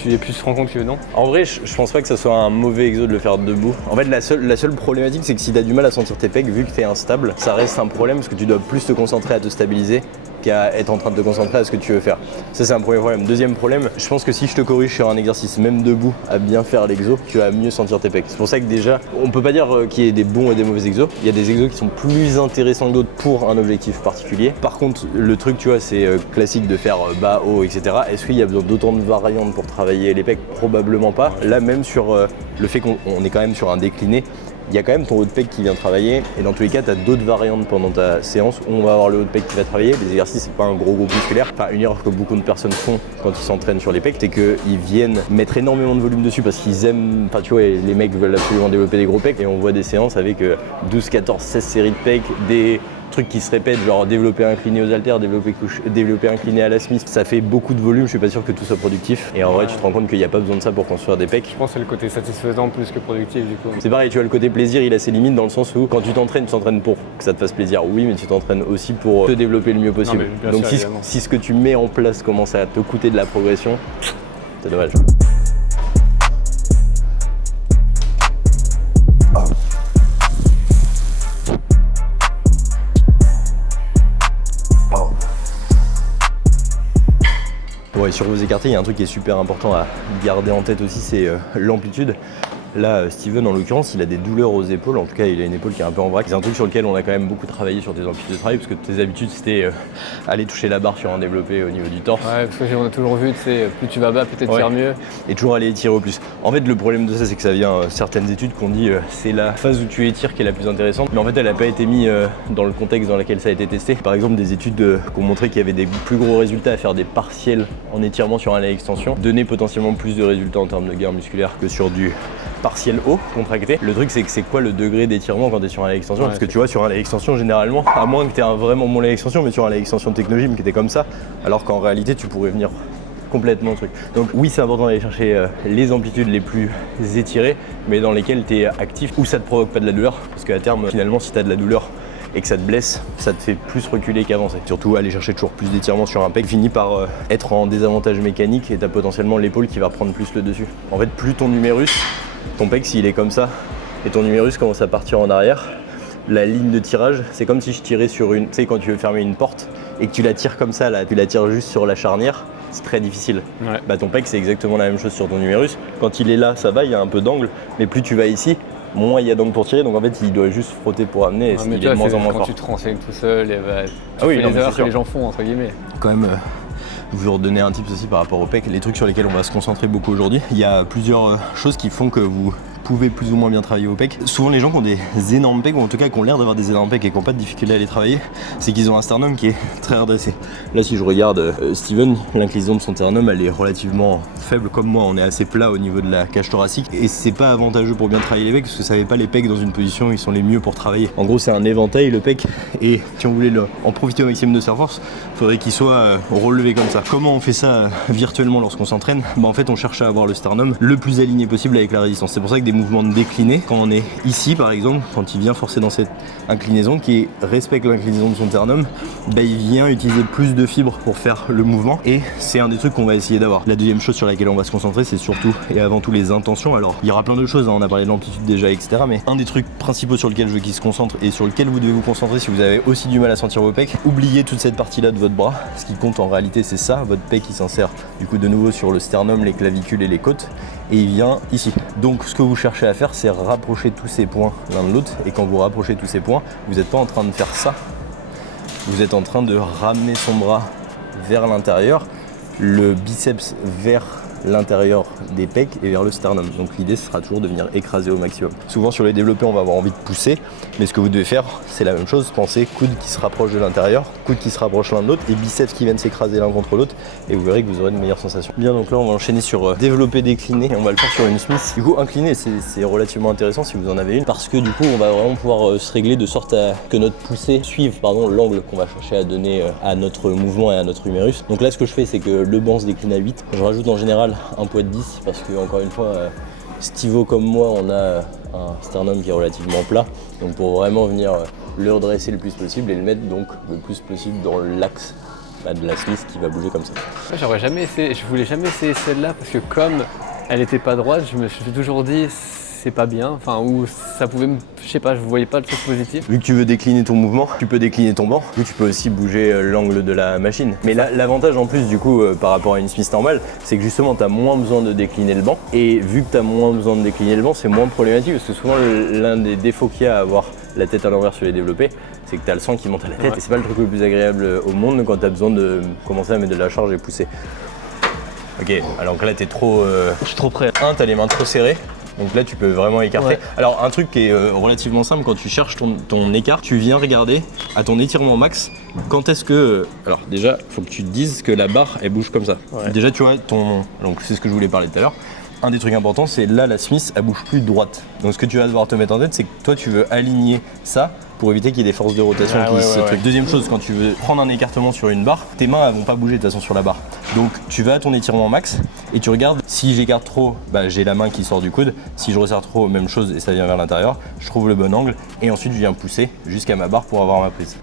Et puis tu te rends compte que non. En vrai, je pense pas que ça soit un mauvais exo de le faire debout. En fait, la seule problématique, c'est que si tu as du mal à sentir tes pecs, vu que tu es instable, ça reste un problème parce que tu dois plus te concentrer à te stabiliser qu'à être en train de te concentrer à ce que tu veux faire. Ça, c'est un premier problème. Deuxième problème, je pense que si je te corrige sur un exercice, même debout, à bien faire l'exo, tu vas mieux sentir tes pecs. C'est pour ça que déjà, on peut pas dire qu'il y ait des bons et des mauvais exos. Il y a des exos qui sont plus intéressants que d'autres pour un objectif particulier. Par contre, le truc, tu vois, c'est classique de faire bas, haut, etc. Est-ce qu'il y a besoin d'autant de variantes pour travailler les pecs? Probablement pas. Là, même sur le fait qu'on est quand même sur un décliné, il y a quand même ton haut de pec qui vient travailler, et dans tous les cas tu as d'autres variantes pendant ta séance où on va avoir le haut de pec qui va travailler. Les exercices, c'est pas un gros groupe musculaire. Enfin, une erreur que beaucoup de personnes font quand ils s'entraînent sur les pecs, c'est qu'ils viennent mettre énormément de volume dessus parce qu'ils aiment, enfin tu vois, les mecs veulent absolument développer des gros pecs, et on voit des séances avec 12, 14, 16 séries de pecs, des trucs qui se répètent, genre développer incliné aux haltères, développer incliné à la Smith. Ça fait beaucoup de volume, je suis pas sûr que tout soit productif. Et en vrai, tu te rends compte qu'il n'y a pas besoin de ça pour construire des pecs. Je pense que c'est le côté satisfaisant plus que productif du coup. C'est pareil, tu vois, le côté plaisir, il a ses limites dans le sens où quand tu t'entraînes pour que ça te fasse plaisir, oui, mais tu t'entraînes aussi pour te développer le mieux possible. Donc si ce que tu mets en place commence à te coûter de la progression, c'est dommage. Bon, et sur vos écartés, il y a un truc qui est super important à garder en tête aussi, c'est l'amplitude. Là, Steven, en l'occurrence, il a des douleurs aux épaules. En tout cas, il a une épaule qui est un peu en vrac. C'est un truc sur lequel on a quand même beaucoup travaillé sur tes amplitudes de travail, parce que tes habitudes, c'était aller toucher la barre sur un développé au niveau du torse. Ouais, parce qu'on a toujours vu, tu sais, plus tu vas bas, peut-être faire mieux. Et toujours aller étirer au plus. En fait, le problème de ça, c'est que ça vient certaines études qu'on dit c'est la phase où tu étires qui est la plus intéressante. Mais en fait, elle n'a pas été mise dans le contexte dans lequel ça a été testé. Par exemple, des études qui ont montré qu'il y avait des plus gros résultats à faire des partiels en étirement sur un leg extension, donnaient potentiellement plus de résultats en termes de gain musculaire que sur du partiel haut contracté. Le truc, c'est que c'est quoi le degré d'étirement quand tu es sur un leg extension? Parce que tu vois, sur un leg extension, généralement, à moins que tu aies un vraiment bon leg extension, mais sur un leg extension Technogym qui était comme ça, alors qu'en réalité, tu pourrais venir complètement le truc. Donc oui, c'est important d'aller chercher les amplitudes les plus étirées, mais dans lesquelles tu es actif, où ça te provoque pas de la douleur, parce qu'à terme, finalement, si tu as de la douleur et que ça te blesse, ça te fait plus reculer qu'avancer. Surtout aller chercher toujours plus d'étirement sur un pec finit par être en désavantage mécanique et tu as potentiellement l'épaule qui va prendre plus le dessus. En fait, plus ton numérus, ton pec s'il est comme ça et ton numérus commence à partir en arrière, la ligne de tirage, c'est comme si je tirais sur une... Tu sais, quand tu veux fermer une porte et que tu la tires comme ça, là, tu la tires juste sur la charnière, c'est très difficile. Ouais. Bah, ton pec, c'est exactement la même chose sur ton numérus. Quand il est là, ça va, il y a un peu d'angle, mais plus tu vas ici, moins il y a d'angle pour tirer, donc en fait il doit juste frotter pour amener et il est de moins en moins fort. Quand tu te renseignes tout seul, et tu fais les erreurs que les gens font, entre guillemets. Quand même, vous redonner un tips aussi par rapport au pec, les trucs sur lesquels on va se concentrer beaucoup aujourd'hui. Il y a plusieurs choses qui font que vous pouvez plus ou moins bien travailler au pec. Souvent les gens qui ont des énormes pecs, ou en tout cas qui ont l'air d'avoir des énormes pecs et qui n'ont pas de difficulté à les travailler, c'est qu'ils ont un sternum qui est très redressé. Là si je regarde Steven, l'inclinaison de son sternum elle est relativement faible comme moi, on est assez plat au niveau de la cage thoracique et c'est pas avantageux pour bien travailler les pecs parce que ça met pas les pecs dans une position où ils sont les mieux pour travailler. En gros c'est un éventail le pec et si on voulait en profiter au maximum de sa force, il faudrait qu'il soit relevé comme ça. Comment on fait ça virtuellement lorsqu'on s'entraîne? Bah en fait on cherche à avoir le sternum le plus aligné possible avec la résistance. C'est pour ça que des mouvements de décliné, quand on est ici par exemple, quand il vient forcer dans cette inclinaison qui respecte l'inclinaison de son sternum, bah il vient utiliser plus de fibres pour faire le mouvement et c'est un des trucs qu'on va essayer d'avoir. La deuxième chose sur laquelle on va se concentrer c'est surtout et avant tout les intentions. Alors il y aura plein de choses, hein, on a parlé de l'amplitude déjà etc, mais un des trucs principaux sur lequel je veux qu'il se concentre et sur lequel vous devez vous concentrer si vous avez aussi du mal à sentir vos pecs, oubliez toute cette partie là de votre bras. Ce qui compte en réalité c'est ça, votre pec qui s'insère du coup de nouveau sur le sternum, les clavicules et les côtes et il vient ici. Donc ce que vous cherchez à faire c'est rapprocher tous ces points l'un de l'autre et quand vous rapprochez tous ces points, vous n'êtes pas en train de faire ça, vous êtes en train de ramener son bras vers l'intérieur, le biceps vers l'intérieur des pecs et vers le sternum. Donc l'idée ce sera toujours de venir écraser au maximum. Souvent sur les développés on va avoir envie de pousser, mais ce que vous devez faire c'est la même chose, pensez coude qui se rapproche de l'intérieur, coude qui se rapproche l'un de l'autre et biceps qui viennent s'écraser l'un contre l'autre et vous verrez que vous aurez de meilleures sensations. Bien, donc là on va enchaîner sur développer décliné et on va le faire sur une Smith. Du coup incliné c'est relativement intéressant si vous en avez une parce que du coup on va vraiment pouvoir se régler de sorte à que notre poussée suive l'angle qu'on va chercher à donner à notre mouvement et à notre humérus. Donc là ce que je fais c'est que le banc se décline à 8, je rajoute en général un poids de 10 parce que encore une fois Stivo comme moi on a un sternum qui est relativement plat, donc pour vraiment venir le redresser le plus possible et le mettre donc le plus possible dans l'axe de la Smith qui va bouger comme ça. Je voulais jamais essayer celle-là parce que comme elle était pas droite, je me suis toujours dit c'est pas bien, enfin ou ça pouvait je sais pas, je voyais pas le truc positif. Vu que tu veux décliner ton mouvement, tu peux décliner ton banc, vu que tu peux aussi bouger l'angle de la machine. Mais là, l'avantage en plus du coup par rapport à une Smith normale, c'est que justement tu as moins besoin de décliner le banc et vu que tu as moins besoin de décliner le banc, c'est moins problématique parce que souvent l'un des défauts qu'il y a à avoir la tête à l'envers sur les développés, c'est que tu as le sang qui monte à la tête et c'est pas le truc le plus agréable au monde quand tu as besoin de commencer à mettre de la charge et pousser. Ok, alors que là t'es trop... je suis trop près. Tu as les mains trop serrées. Donc là tu peux vraiment écarter. Ouais. Alors un truc qui est relativement simple, quand tu cherches ton écart, tu viens regarder à ton étirement max, quand est-ce que... Alors déjà, il faut que tu te dises que la barre elle bouge comme ça. Ouais. Déjà tu vois, donc c'est ce que je voulais parler tout à l'heure. Un des trucs importants c'est là la Smith elle bouge plus droite. Donc ce que tu vas devoir te mettre en tête c'est que toi tu veux aligner ça pour éviter qu'il y ait des forces de rotation qui se truquent. Deuxième chose, quand tu veux prendre un écartement sur une barre, tes mains elles vont pas bouger de toute façon sur la barre. Donc tu vas à ton étirement max et tu regardes, si j'écarte trop, j'ai la main qui sort du coude, si je resserre trop, même chose et ça vient vers l'intérieur, je trouve le bon angle et ensuite je viens pousser jusqu'à ma barre pour avoir ma prise.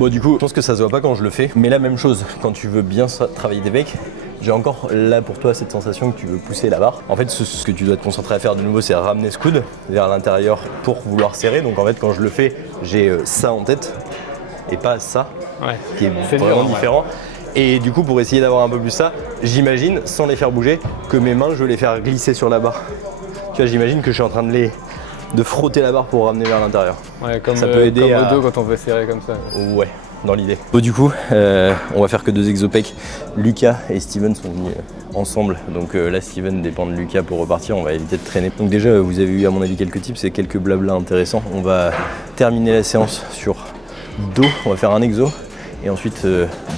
Bon du coup, je pense que ça se voit pas quand je le fais, mais la même chose, quand tu veux bien travailler tes pecs, j'ai encore là pour toi cette sensation que tu veux pousser la barre. En fait, ce que tu dois te concentrer à faire de nouveau, c'est ramener ce coude vers l'intérieur pour vouloir serrer. Donc en fait, quand je le fais, j'ai ça en tête et pas ça, qui est vraiment différent. Et du coup, pour essayer d'avoir un peu plus ça, j'imagine, sans les faire bouger, que mes mains, je veux les faire glisser sur la barre. Tu vois, j'imagine que je suis en train de frotter la barre pour ramener vers l'intérieur. Ouais, comme, ça peut aider comme à... au dos quand on veut serrer comme ça. Ouais, dans l'idée. Bon, du coup, on va faire que 2 exopecs. Lucas et Steven sont venus ensemble. Donc là, Steven dépend de Lucas pour repartir. On va éviter de traîner. Donc déjà, vous avez eu à mon avis quelques tips et quelques blabla intéressants. On va terminer la séance sur dos. On va faire un exo. Et ensuite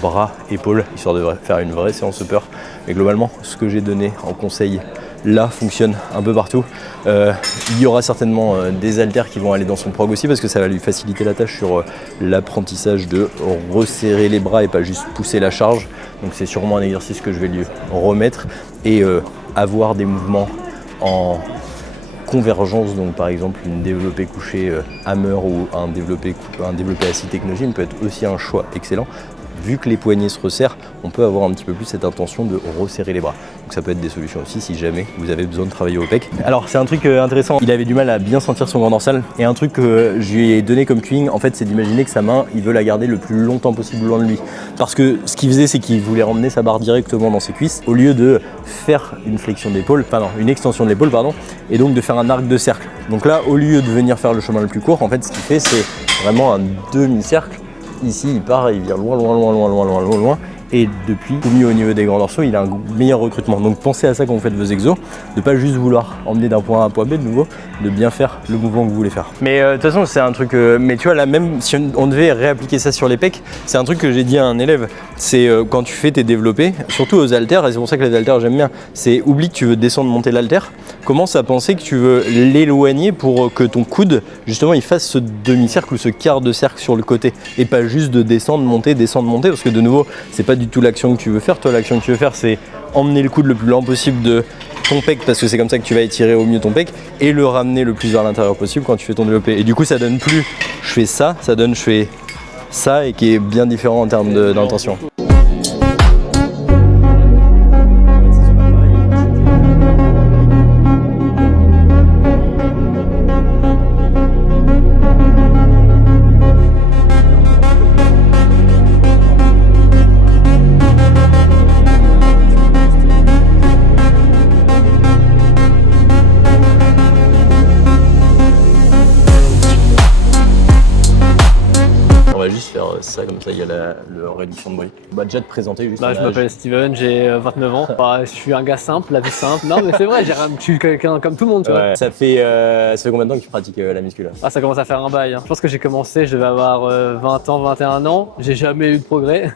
bras, épaules, histoire de faire une vraie séance upper. Mais globalement, ce que j'ai donné en conseil là fonctionne un peu partout. Il y aura certainement des haltères qui vont aller dans son prog aussi parce que ça va lui faciliter la tâche sur l'apprentissage de resserrer les bras et pas juste pousser la charge. Donc c'est sûrement un exercice que je vais lui remettre et avoir des mouvements en convergence, donc par exemple une développée couchée hammer ou un développé assis technogym peut être aussi un choix excellent. Vu que les poignets se resserrent, on peut avoir un petit peu plus cette intention de resserrer les bras. Donc ça peut être des solutions aussi si jamais vous avez besoin de travailler au pec. Alors c'est un truc intéressant, il avait du mal à bien sentir son grand dorsal et un truc que je lui ai donné comme cueing, en fait c'est d'imaginer que sa main, il veut la garder le plus longtemps possible loin de lui. Parce que ce qu'il faisait, c'est qu'il voulait ramener sa barre directement dans ses cuisses au lieu de faire une flexion d'épaule, une extension de l'épaule, et donc de faire un arc de cercle. Donc là, au lieu de venir faire le chemin le plus court, en fait ce qu'il fait, c'est vraiment un demi-cercle. Ici, il part et il vient loin. Et depuis, mis au niveau des grands dorsaux, il a un meilleur recrutement. Donc pensez à ça quand vous faites vos exos, de pas juste vouloir emmener d'un point A à un point B de nouveau, de bien faire le mouvement que vous voulez faire. Mais de toute façon, c'est un truc, mais tu vois là, même si on devait réappliquer ça sur les pecs, c'est un truc que j'ai dit à un élève, c'est quand tu fais tes développés, surtout aux haltères, et c'est pour ça que les haltères j'aime bien, c'est oublie que tu veux descendre, monter l'haltère, commence à penser que tu veux l'éloigner pour que ton coude, justement, il fasse ce demi-cercle ou ce quart de cercle sur le côté, et pas juste de descendre, monter, parce que de nouveau, c'est pas du tout l'action que tu veux faire. Toi, l'action que tu veux faire, c'est emmener le coude le plus lent possible de ton pec, parce que c'est comme ça que tu vas étirer au mieux ton pec, et le ramener le plus vers l'intérieur possible quand tu fais ton développé. Et du coup, ça donne plus je fais ça, ça donne je fais ça, et qui est bien différent en termes d'intention. Ça, comme ça il y a la réduction de bruit. Bah déjà te présenter juste. Bah, je m'appelle Steven, j'ai 29 ans. Bah, je suis un gars simple, la vie simple. Non mais c'est vrai, je suis quelqu'un comme tout le monde, tu vois. Ça fait combien de temps que tu pratiques la muscu là? Ah, ça commence à faire un bail. Je pense que j'ai commencé, je devais avoir 20 ans, 21 ans. J'ai jamais eu de progrès.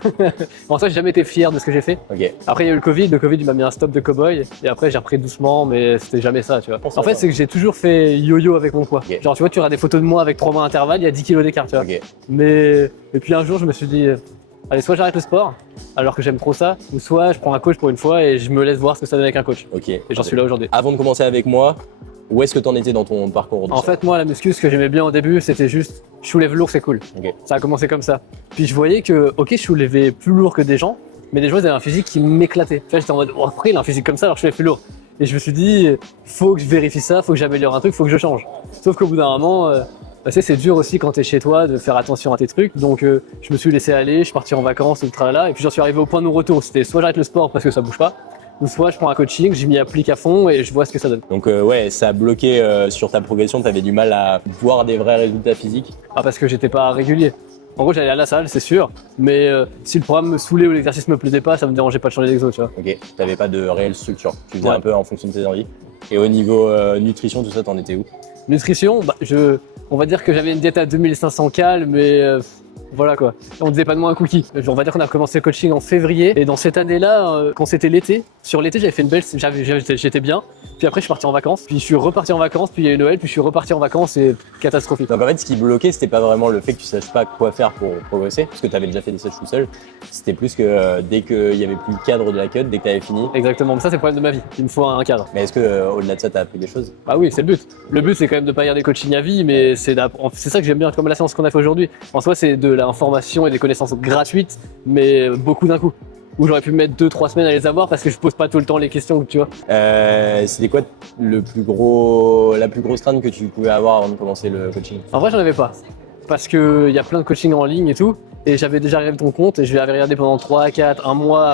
En soi, j'ai jamais été fier de ce que j'ai fait. Okay. Après il y a eu le Covid il m'a mis un stop de cow-boy et après j'ai repris doucement, mais c'était jamais ça, tu vois. En fait, c'est que j'ai toujours fait yo-yo avec mon poids. Okay. Genre tu vois, tu auras des photos de moi avec 3 mois d'intervalle, il y a 10 kg d'écart, tu vois. Okay. Mais et puis un jour, je me suis dit, allez, soit j'arrête le sport, alors que j'aime trop ça, ou soit je prends un coach pour une fois et je me laisse voir ce que ça donne avec un coach. Ok. Et j'en suis là aujourd'hui. Avant de commencer avec moi, où est-ce que tu en étais dans ton parcours? En fait, moi, la muscu, ce que j'aimais bien au début, c'était juste, je soulève lourd, c'est cool. Okay. Ça a commencé comme ça. Puis je voyais que, ok, je soulevais plus lourd que des gens, mais des gens, ils avaient un physique qui m'éclatait. J'étais en mode, oh, après, il a un physique comme ça, alors je soulève plus lourd. Et je me suis dit, faut que je vérifie ça, faut que j'améliore un truc, faut que je change. Sauf qu'au bout d'un moment, c'est dur aussi quand t'es chez toi de faire attention à tes trucs. Donc je me suis laissé aller, je suis parti en vacances, tout le tralala, et puis j'en suis arrivé au point de non-retour. C'était soit j'arrête le sport parce que ça bouge pas, ou soit je prends un coaching, je m'y applique à fond et je vois ce que ça donne. Donc ouais, ça a bloqué sur ta progression, t'avais du mal à voir des vrais résultats physiques? Ah, parce que j'étais pas régulier. En gros, j'allais à la salle, c'est sûr, mais si le programme me saoulait ou l'exercice me plaisait pas, ça me dérangeait pas de changer d'exo, tu vois. Ok, t'avais pas de réelle structure, tu faisais un peu en fonction de tes envies. Et au niveau nutrition, tout ça, t'en étais où? Nutrition, bah, on va dire que j'avais une diète à 2500 cal, mais voilà quoi. On disait pas de moi un cookie. On va dire qu'on a commencé le coaching en février, et dans cette année-là, quand c'était l'été, sur l'été j'avais fait une belle, j'étais bien. Puis après je suis parti en vacances, puis je suis reparti en vacances, puis il y a eu Noël, puis je suis reparti en vacances, et catastrophique. Donc en fait, ce qui bloquait, c'était pas vraiment le fait que tu saches pas quoi faire pour progresser, parce que tu avais déjà fait des sèches tout seul. C'était plus que dès qu'il y avait plus le cadre de la cut, dès que tu avais fini. Exactement, mais ça c'est le problème de ma vie. Il me faut un cadre. Mais est-ce que au-delà de ça, tu as appris des choses? Bah oui, c'est le but. Le but c'est quand même de pas garder coaching à vie, mais c'est ça que j'aime bien, comme la séance qu'on a fait aujourd'hui. En soi, c'est de l'information et des connaissances gratuites, mais beaucoup d'un coup. Où j'aurais pu me mettre 2-3 semaines à les avoir parce que je pose pas tout le temps les questions, tu vois. C'était quoi la plus grosse crainte que tu pouvais avoir avant de commencer le coaching? En vrai, j'en avais pas. Parce qu'il y a plein de coaching en ligne et tout. Et j'avais déjà regardé ton compte et je l'avais regardé pendant 3, 4, 1 mois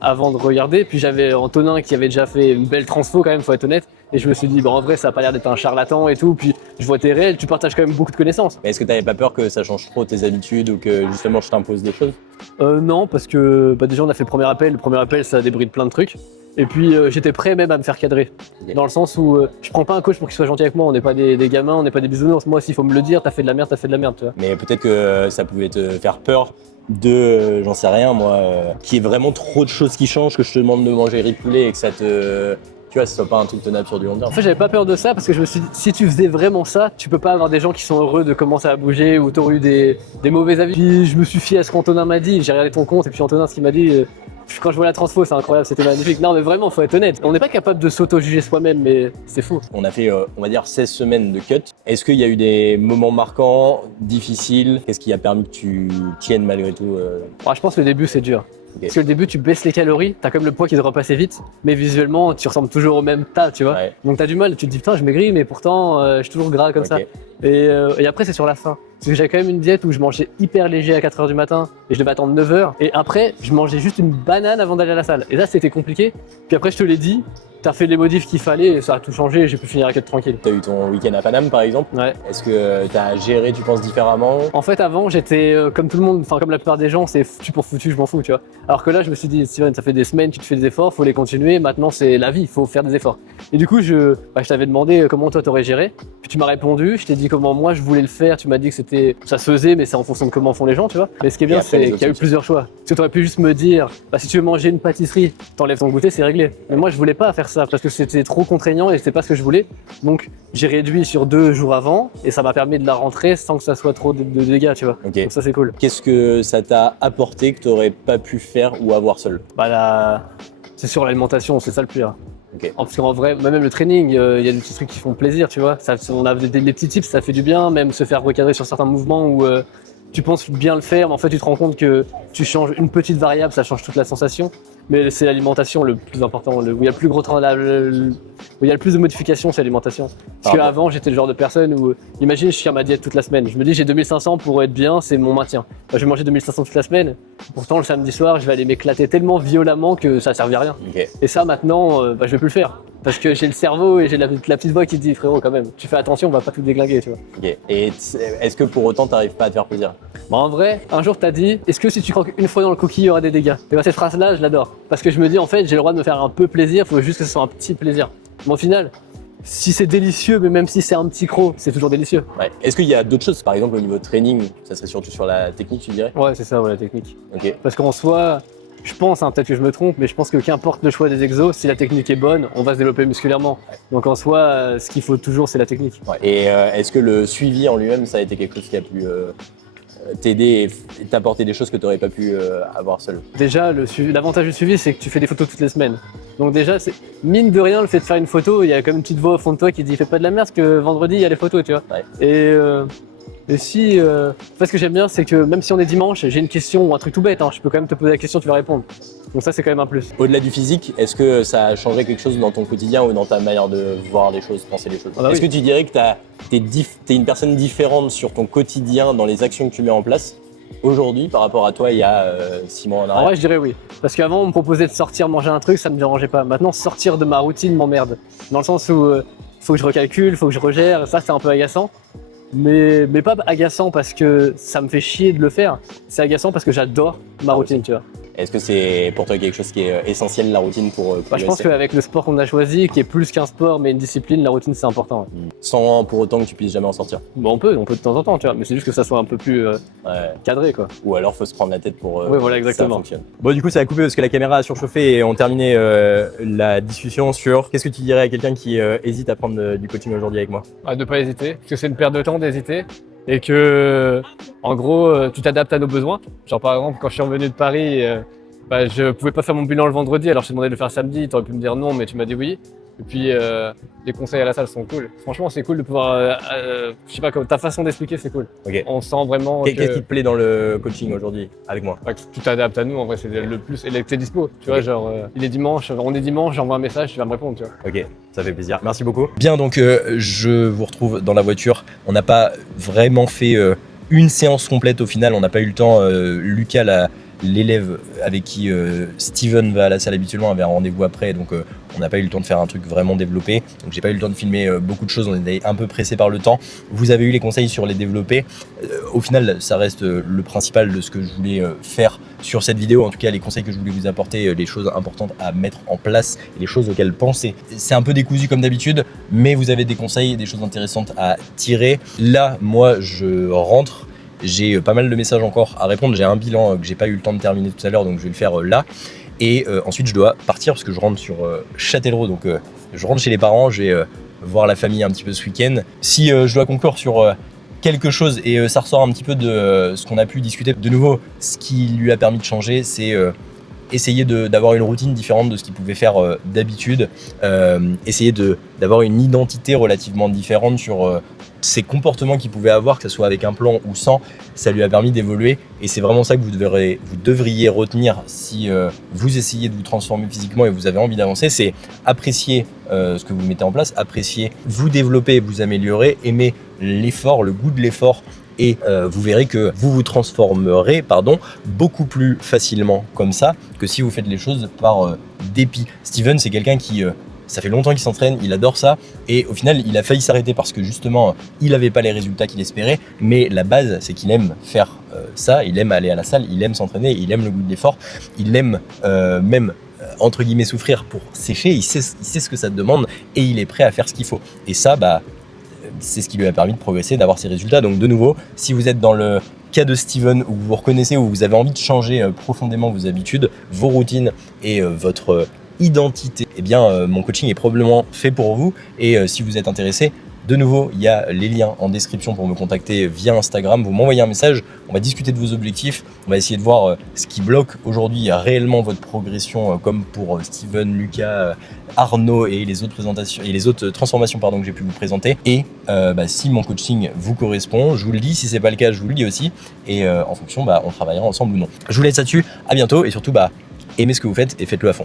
avant de regarder. Puis j'avais Antonin qui avait déjà fait une belle transfo quand même, faut être honnête. Et je me suis dit, en vrai, ça a pas l'air d'être un charlatan et tout. Puis je vois tes réels, tu partages quand même beaucoup de connaissances. Mais est-ce que t'avais pas peur que ça change trop tes habitudes ou que justement je t'impose des choses? Non, parce que déjà on a fait le premier appel. Le premier appel, ça débride plein de trucs. Et puis j'étais prêt même à me faire cadrer. Ok. Dans le sens où je prends pas un coach pour qu'il soit gentil avec moi. On n'est pas des gamins, on n'est pas des bisounours. Moi, s'il faut me le dire, t'as fait de la merde, tu vois. Mais peut-être que ça pouvait te faire peur de, j'en sais rien moi, qu'il y ait vraiment trop de choses qui changent, que je te demande de manger riz de poulet et que ça te... Tu vois, ce soit pas un truc tenable sur du long terme. En fait, j'avais pas peur de ça parce que je me suis dit, si tu faisais vraiment ça, tu peux pas avoir des gens qui sont heureux de commencer à bouger ou t'aurais eu des mauvais avis. Puis je me suis fié à ce qu'Antonin m'a dit, j'ai regardé ton compte et puis Antonin, ce qu'il m'a dit, quand je vois la transfo, c'est incroyable, c'était magnifique. Non, mais vraiment, faut être honnête. On n'est pas capable de s'auto-juger soi-même, mais c'est faux. On a fait, on va dire, 16 semaines de cut. Est-ce qu'il y a eu des moments marquants, difficiles? Qu'est-ce qui a permis que tu tiennes malgré tout Je pense que le début, c'est dur. Ok. Parce que le début, tu baisses les calories, t'as comme le poids qui devrait passer vite, mais visuellement, tu ressembles toujours au même tas, tu vois. Ouais. Donc t'as du mal, tu te dis putain, je maigris, mais pourtant, je suis toujours gras comme ça. Ok. Et après, c'est sur la fin. Parce que j'avais quand même une diète où je mangeais hyper léger à 4h du matin et je devais attendre 9h. Et après, je mangeais juste une banane avant d'aller à la salle. Et là, c'était compliqué. Puis après, je te l'ai dit, t'as fait les modifs qu'il fallait et ça a tout changé et j'ai pu finir à 4 tranquille. T'as eu ton week-end à Paname par exemple. Ouais. Est-ce que t'as géré, tu penses, différemment? En fait, avant, j'étais comme tout le monde, enfin comme la plupart des gens, c'est foutu pour foutu, je m'en fous, tu vois. Alors que là, je me suis dit, Steven, ça fait des semaines, tu te fais des efforts, faut les continuer. Maintenant, c'est la vie, il faut faire des efforts. Et du coup, je t'avais demandé comment toi t'aurais géré. Puis tu m'as répondu, je t'ai dit comment moi je voulais le faire. Tu m'as dit que ça se faisait, mais c'est en fonction de comment font les gens, tu vois. Mais ce qui est bien, après, les c'est qu'il y a eu autres plusieurs choix. Parce que t'aurais pu juste me dire, si tu veux manger une pâtisserie, t'enlèves ton goûter, c'est réglé. Mais moi, je voulais pas faire ça parce que c'était trop contraignant et c'était pas ce que je voulais. Donc, j'ai réduit sur 2 jours avant et ça m'a permis de la rentrer sans que ça soit trop de dégâts, tu vois. Ok. Donc ça, c'est cool. Qu'est-ce que ça t'a apporté que t'aurais pas pu faire ou avoir seul? C'est sur l'alimentation, c'est ça le pire. Ok. Parce qu'en vrai, même le training, il y a des petits trucs qui font plaisir, tu vois. On a des petits tips, ça fait du bien, même se faire recadrer sur certains mouvements où tu penses bien le faire, mais en fait tu te rends compte que tu changes une petite variable, ça change toute la sensation. Mais c'est l'alimentation le plus important, où il y a le plus gros où il y a le plus de modifications, c'est l'alimentation. Parce qu'avant, j'étais le genre de personne où, imagine, je tiens ma diète toute la semaine. Je me dis, j'ai 2500 pour être bien, c'est mon maintien. Je vais manger 2500 toute la semaine. Pourtant, le samedi soir, je vais aller m'éclater tellement violemment que ça ne servait à rien. Ok. Et ça, maintenant, je vais plus le faire. Parce que j'ai le cerveau et j'ai la petite voix qui te dit, frérot, quand même, tu fais attention, on va pas tout déglinguer, tu vois. Ok. Et est-ce que pour autant t'arrives pas à te faire plaisir? En vrai, un jour t'as dit, est-ce que si tu croques une fois dans le cookie, il y aura des dégâts? Et cette phrase-là, je l'adore. Parce que je me dis, en fait, j'ai le droit de me faire un peu plaisir, faut juste que ce soit un petit plaisir. Mais au final, si c'est délicieux, mais même si c'est un petit croc, c'est toujours délicieux. Ouais. Est-ce qu'il y a d'autres choses? Par exemple, au niveau training, ça serait surtout sur la technique, tu dirais? Ouais, c'est ça, la technique. Ok. Parce qu'en soi, je pense, peut-être que je me trompe, mais je pense que qu'importe le choix des exos, si la technique est bonne, on va se développer musculairement. Donc en soi, ce qu'il faut toujours, c'est la technique. Ouais. Et est-ce que le suivi en lui-même, ça a été quelque chose qui a pu t'aider et t'apporter des choses que tu n'aurais pas pu avoir seul? Déjà, l'avantage du suivi, c'est que tu fais des photos toutes les semaines. Donc déjà, mine de rien, le fait de faire une photo, il y a comme une petite voix au fond de toi qui dit « fais pas de la merde, parce que vendredi, il y a les photos, tu vois. Ouais. » Et si, en fait, ce que j'aime bien, c'est que même si on est dimanche, j'ai une question ou un truc tout bête, je peux quand même te poser la question, tu vas répondre. Donc ça, c'est quand même un plus. Au-delà du physique, est-ce que ça a changé quelque chose dans ton quotidien ou dans ta manière de voir les choses, penser les choses? Est-ce que tu dirais que t'es une personne différente sur ton quotidien dans les actions que tu mets en place aujourd'hui par rapport à toi il y a 6 mois en arrière? En vrai, je dirais oui. Parce qu'avant, on me proposait de sortir manger un truc, ça me dérangeait pas. Maintenant, sortir de ma routine m'emmerde. Dans le sens où faut que je recalcule, faut que je regère, ça, c'est un peu agaçant. Mais pas agaçant parce que ça me fait chier de le faire, c'est agaçant parce que j'adore ma routine, tu vois. Est-ce que c'est pour toi quelque chose qui est essentiel, la routine, pour Je pense qu'avec le sport qu'on a choisi, qui est plus qu'un sport mais une discipline, la routine c'est important. Ouais. Sans pour autant que tu puisses jamais en sortir? Bon, on peut de temps en temps, tu vois, mais c'est juste que ça soit un peu plus cadré, quoi. Ou alors faut se prendre la tête pour oui, voilà, que ça exactement. fonctionne. Bon, du coup ça a coupé parce que la caméra a surchauffé et on terminait la discussion sur qu'est-ce que tu dirais à quelqu'un qui hésite à prendre du coaching aujourd'hui avec moi? De pas hésiter, parce que c'est une perte de temps d'hésiter. Et que, en gros, tu t'adaptes à nos besoins. Genre par exemple, quand je suis revenu de Paris, je pouvais pas faire mon bilan le vendredi, alors je t'ai demandé de le faire samedi, t'aurais pu me dire non, mais tu m'as dit oui. Et puis les conseils à la salle sont cool. Franchement, c'est cool de pouvoir, je sais pas, ta façon d'expliquer, c'est cool. Ok. On sent vraiment Qu'est-ce qui te plaît dans le coaching aujourd'hui avec moi? que tout adapte à nous, en vrai, c'est le plus. Et que t'es dispo, tu vois, genre, il est dimanche, on est dimanche, j'envoie un message, tu vas me répondre, tu vois. Ok, ça fait plaisir. Merci beaucoup. Bien, donc je vous retrouve dans la voiture. On n'a pas vraiment fait une séance complète au final. On n'a pas eu le temps. Lucas, l'élève avec qui Steven va à la salle habituellement, avait un rendez-vous après, donc on n'a pas eu le temps de faire un truc vraiment développé. Donc j'ai pas eu le temps de filmer beaucoup de choses, on était un peu pressé par le temps. Vous avez eu les conseils sur les développés. Au final, ça reste le principal de ce que je voulais faire sur cette vidéo. En tout cas, les conseils que je voulais vous apporter, les choses importantes à mettre en place et les choses auxquelles penser. C'est un peu décousu comme d'habitude, mais vous avez des conseils, des choses intéressantes à tirer. Là, moi, je rentre. J'ai pas mal de messages encore à répondre. J'ai un bilan que j'ai pas eu le temps de terminer tout à l'heure, donc je vais le faire là. Et ensuite, je dois partir parce que je rentre sur Châtellerault. Donc, je rentre chez les parents. Je vais voir la famille un petit peu ce week-end. Si je dois conclure sur quelque chose, et ça ressort un petit peu de ce qu'on a pu discuter. De nouveau, ce qui lui a permis de changer, c'est essayer d'avoir une routine différente de ce qu'il pouvait faire d'habitude. Essayer d'avoir une identité relativement différente sur ces comportements qu'il pouvait avoir, que ce soit avec un plan ou sans. Ça lui a permis d'évoluer, et c'est vraiment ça que vous devriez retenir si vous essayez de vous transformer physiquement et vous avez envie d'avancer. C'est apprécier ce que vous mettez en place, apprécier, vous développer, vous améliorer, aimer l'effort, le goût de l'effort, et vous verrez que vous vous transformerez beaucoup plus facilement comme ça que si vous faites les choses par dépit. Steven, c'est quelqu'un qui ça fait longtemps qu'il s'entraîne, il adore ça, et au final il a failli s'arrêter parce que justement il n'avait pas les résultats qu'il espérait, mais la base c'est qu'il aime faire ça, il aime aller à la salle, il aime s'entraîner, il aime le goût de l'effort, il aime même entre guillemets souffrir pour sécher, il sait ce que ça te demande et il est prêt à faire ce qu'il faut. Et ça, c'est ce qui lui a permis de progresser, d'avoir ses résultats. Donc de nouveau, si vous êtes dans le cas de Steven, où vous vous reconnaissez, où vous avez envie de changer profondément vos habitudes, vos routines et votre identité, eh bien mon coaching est probablement fait pour vous. Et si vous êtes intéressé, de nouveau, il y a les liens en description pour me contacter via Instagram. Vous m'envoyez un message, on va discuter de vos objectifs, on va essayer de voir ce qui bloque aujourd'hui réellement votre progression, comme pour Steven, Lucas, Arnaud et les autres présentations et les autres transformations que j'ai pu vous présenter. Et si mon coaching vous correspond, je vous le dis. Si c'est pas le cas, je vous le dis aussi. Et en fonction, on travaillera ensemble ou non. Je vous laisse là-dessus. À bientôt, et surtout, aimez ce que vous faites et faites-le à fond.